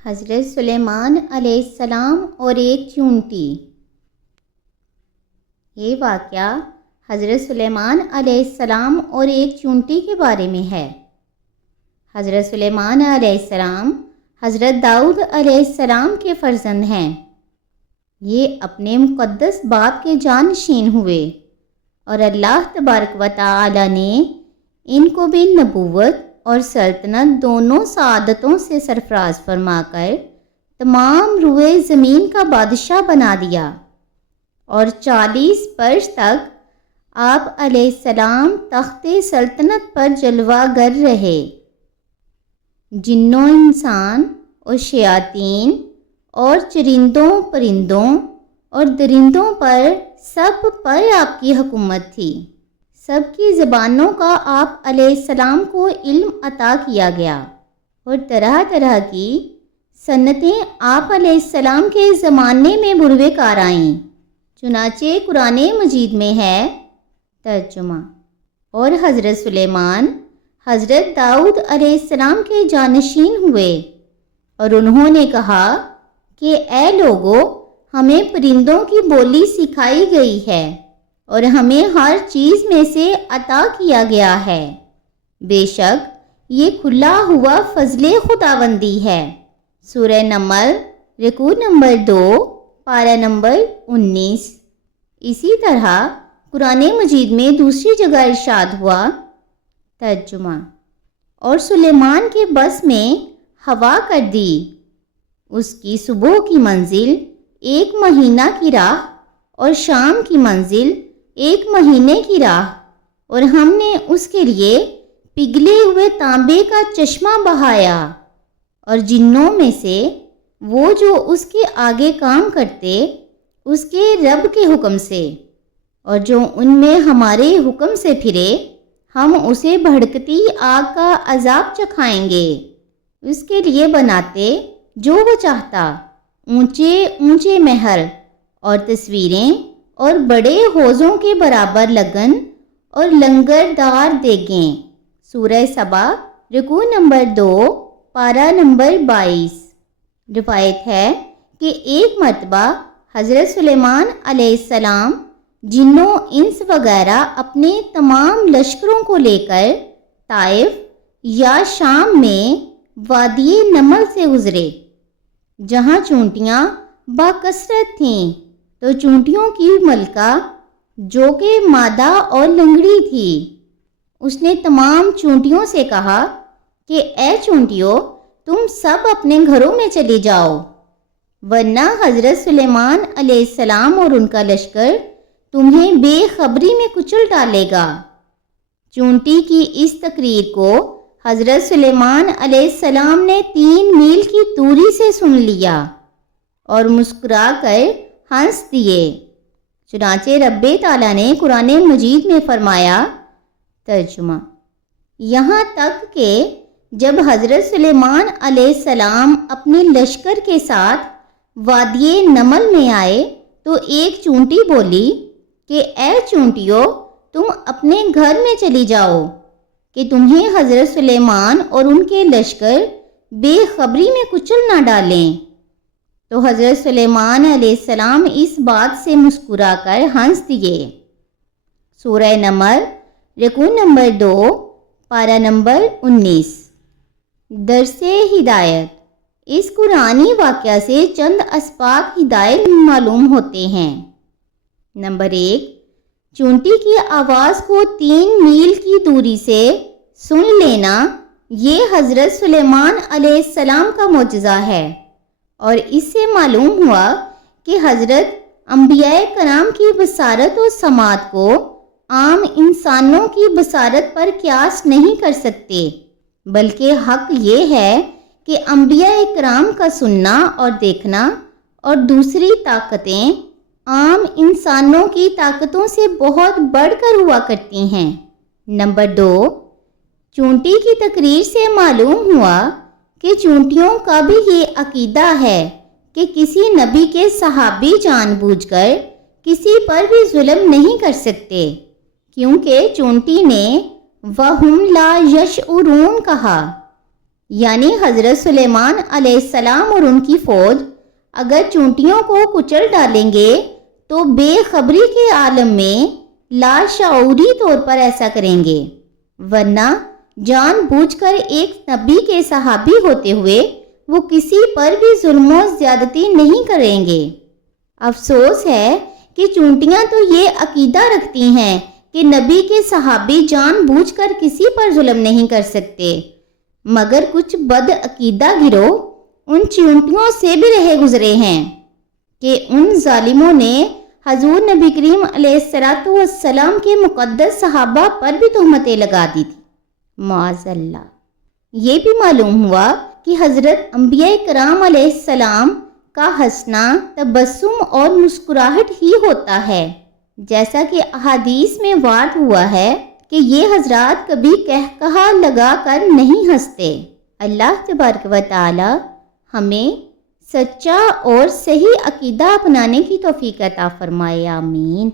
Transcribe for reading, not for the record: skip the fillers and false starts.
حضرت سلیمان علیہ السلام اور ایک چونٹی۔ یہ واقعہ حضرت سلیمان علیہ السلام اور ایک چونٹی کے بارے میں ہے۔ حضرت سلیمان علیہ السلام حضرت داؤد علیہ السلام کے فرزند ہیں۔ یہ اپنے مقدس باپ کے جانشین ہوئے اور اللہ تبارک و تعالی نے ان کو بھی نبوت اور سلطنت دونوں سعادتوں سے سرفراز فرما کر تمام روئے زمین کا بادشاہ بنا دیا، اور 40 برس تک آپ علیہ السلام تخت سلطنت پر جلوہ گر رہے۔ جنوں، انسان اور شیاطین اور چرندوں، پرندوں اور درندوں پر سب پر آپ کی حکومت تھی۔ سب کی زبانوں کا آپ علیہ السلام کو علم عطا کیا گیا، اور طرح طرح کی سنتیں آپ علیہ السلام کے زمانے میں بروے کار آئیں۔ چنانچہ قرآن مجید میں ہے ترجمہ: اور حضرت سلیمان حضرت داؤد علیہ السلام کے جانشین ہوئے، اور انہوں نے کہا کہ اے لوگو، ہمیں پرندوں کی بولی سکھائی گئی ہے اور ہمیں ہر چیز میں سے عطا کیا گیا ہے۔ بے شک یہ کھلا ہوا فضل خداوندی ہے۔ سورہ نمل، رکوع نمبر 2، پارہ نمبر 19۔ اسی طرح قرآن مجید میں دوسری جگہ ارشاد ہوا ترجمہ: اور سلیمان کے بس میں ہوا کر دی، اس کی صبح کی منزل 1 مہینہ کی راہ اور شام کی منزل 1 مہینے کی راہ، اور ہم نے اس کے لیے پگھلے ہوئے تانبے کا چشمہ بہایا، اور جنوں میں سے وہ جو اس کے آگے کام کرتے اس کے رب کے حکم سے، اور جو ان میں ہمارے حکم سے پھرے ہم اسے بھڑکتی آگ کا عذاب چکھائیں گے۔ اس کے لیے بناتے جو وہ چاہتا، اونچے اونچے محل اور تصویریں اور بڑے حوضوں کے برابر لگن اور لنگردار دیگیں۔ سورہ سبا، رکوع نمبر 2، پارہ نمبر 22۔ روایت ہے کہ ایک مرتبہ حضرت سلیمان علیہ السلام جنوں، انس وغیرہ اپنے تمام لشکروں کو لے کر طائف یا شام میں وادی نمل سے گزرے، جہاں چونٹیاں باکثرت تھیں۔ تو چونٹیوں کی ملکہ، جو کہ مادہ اور لنگڑی تھی، اس نے تمام چونٹیوں سے کہا کہ اے چونٹیوں، تم سب اپنے گھروں میں چلی جاؤ، ورنہ حضرت سلیمان علیہ السلام اور ان کا لشکر تمہیں بے خبری میں کچل ڈالے گا۔ چونٹی کی اس تقریر کو حضرت سلیمان علیہ السلام نے 3 میل کی دوری سے سن لیا اور مسکرا کر ہنس دیے۔ چنانچہ رب تعالیٰ نے قرآن مجید میں فرمایا ترجمہ: یہاں تک کہ جب حضرت سلیمان علیہ السلام اپنے لشکر کے ساتھ وادی نمل میں آئے تو ایک چونٹی بولی کہ اے چونٹیوں، تم اپنے گھر میں چلی جاؤ کہ تمہیں حضرت سلیمان اور ان کے لشکر بے خبری میں کچل نہ ڈالیں۔ تو حضرت سلیمان علیہ السلام اس بات سے مسکرا کر ہنس دیے۔ سورہ نمل، رکوع نمبر 2، پارہ نمبر 19۔ درس ہدایت: اس قرآنی واقعہ سے چند اسباق ہدایت معلوم ہوتے ہیں۔ نمبر 1، چونٹی کی آواز کو 3 میل کی دوری سے سن لینا یہ حضرت سلیمان علیہ السلام کا معجزہ ہے، اور اس سے معلوم ہوا کہ حضرت انبیاء کرام کی بصارت و سماعت کو عام انسانوں کی بصارت پر قیاس نہیں کر سکتے، بلکہ حق یہ ہے کہ انبیاء کرام کا سننا اور دیکھنا اور دوسری طاقتیں عام انسانوں کی طاقتوں سے بہت بڑھ کر ہوا کرتی ہیں۔ نمبر 2، چونٹی کی تقریر سے معلوم ہوا کہ چونٹیوں کا بھی یہ عقیدہ ہے کہ کسی نبی کے صحابی جان بوجھ کر کسی پر بھی ظلم نہیں کر سکتے، کیونکہ چونٹی نے وَهُمْ لَا يَشْعُرُونَ کہا، یعنی حضرت سلیمان علیہ السلام اور ان کی فوج اگر چونٹیوں کو کچل ڈالیں گے تو بے خبری کے عالم میں لاشعوری طور پر ایسا کریں گے، ورنہ جان بوجھ کر ایک نبی کے صحابی ہوتے ہوئے وہ کسی پر بھی ظلم و زیادتی نہیں کریں گے۔ افسوس ہے کہ چونٹیاں تو یہ عقیدہ رکھتی ہیں کہ نبی کے صحابی جان بوجھ کر کسی پر ظلم نہیں کر سکتے، مگر کچھ بد عقیدہ گروہ ان چونٹیوں سے بھی رہے گزرے ہیں کہ ان ظالموں نے حضور نبی کریم علیہ السلام کے مقدس صحابہ پر بھی تہمتیں لگا دی تھی، معاذ اللہ۔ یہ بھی معلوم ہوا کہ حضرت انبیاء کرام علیہ السلام کا ہنسنا تبسم اور مسکراہٹ ہی ہوتا ہے، جیسا کہ احادیث میں وارد ہوا ہے کہ یہ حضرات کبھی کہا لگا کر نہیں ہنستے۔ اللہ تبارک و تعالی ہمیں سچا اور صحیح عقیدہ اپنانے کی توفیق عطا فرمائے، آمین۔